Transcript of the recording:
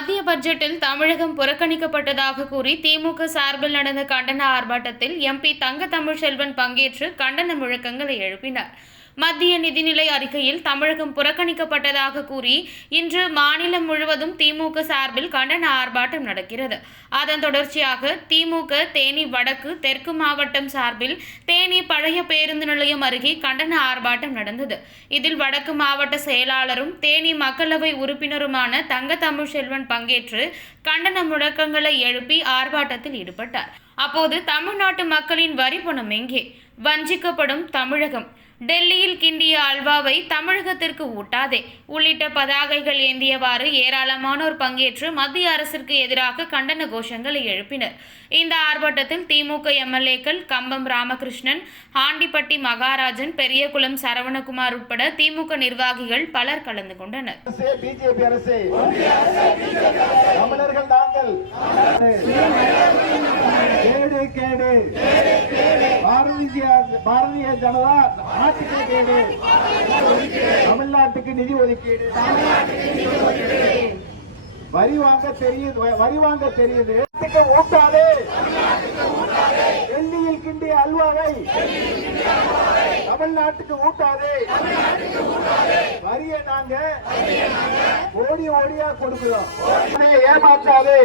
மத்திய பட்ஜெட்டில் தமிழகம் புறக்கணிக்கப்பட்டதாக கூறி திமுக சார்பில் நடந்த கண்டன ஆர்ப்பாட்டத்தில் எம்பி தங்க தமிழ்ச்செல்வன் பங்கேற்று கண்டன முழக்கங்களை எழுப்பினார். மத்திய நிதிநிலை அறிக்கையில் தமிழகம் புறக்கணிக்கப்பட்டதாக கூறி இன்று மாநிலம் முழுவதும் திமுக சார்பில் கண்டன ஆர்ப்பாட்டம் நடக்கிறது. அதன் தொடர்ச்சியாக திமுக தேனி வடக்கு தெற்கு மாவட்டம் சார்பில் தேனி பழைய பேருந்து நிலையம் அருகே கண்டன ஆர்ப்பாட்டம் நடந்தது. இதில் வடக்கு மாவட்ட செயலாளரும் தேனி மக்களவை உறுப்பினருமான தங்க தமிழ்செல்வன் பங்கேற்று கண்டன முழக்கங்களை எழுப்பி ஆர்ப்பாட்டத்தில் ஈடுபட்டார். அப்போது தமிழ்நாட்டு மக்களின் வரி பணம் எங்கே? வஞ்சிக்கப்படும் தமிழகம். டெல்லியில் கிண்டிய அல்வாவை தமிழகத்திற்கு ஊட்டாதே. உள்ளிட்ட பதாகைகள் ஏந்தியவாறு ஏராளமானோர் பங்கேற்று மத்திய அரசிற்கு எதிராக கண்டன கோஷங்களை எழுப்பினர். இந்த ஆர்ப்பாட்டத்தில் திமுக எம்எல்ஏக்கள் கம்பம் ராமகிருஷ்ணன் ஆண்டிப்பட்டி மகாராஜன் பெரியகுளம் சரவணகுமார் உட்பட திமுக நிர்வாகிகள் பலர் கலந்து கொண்டனர். கேடு. கேடு. பாரதிய பாரதிய ஜனதா ஆட்சிக்கு தமிழ்நாட்டுக்கு நிதி ஒதுக்கீடு. வரி வாங்க தெரியுது வரி வாங்க தெரியுது. ஊட்டாதே. டெல்லியில் கிண்டிய அல்வாவை. தமிழ்நாட்டுக்கு ஊட்டாதே. வரியை நாங்க ஓடி ஓடியா கொடுக்கிறோம். ஏமாற்றாதே.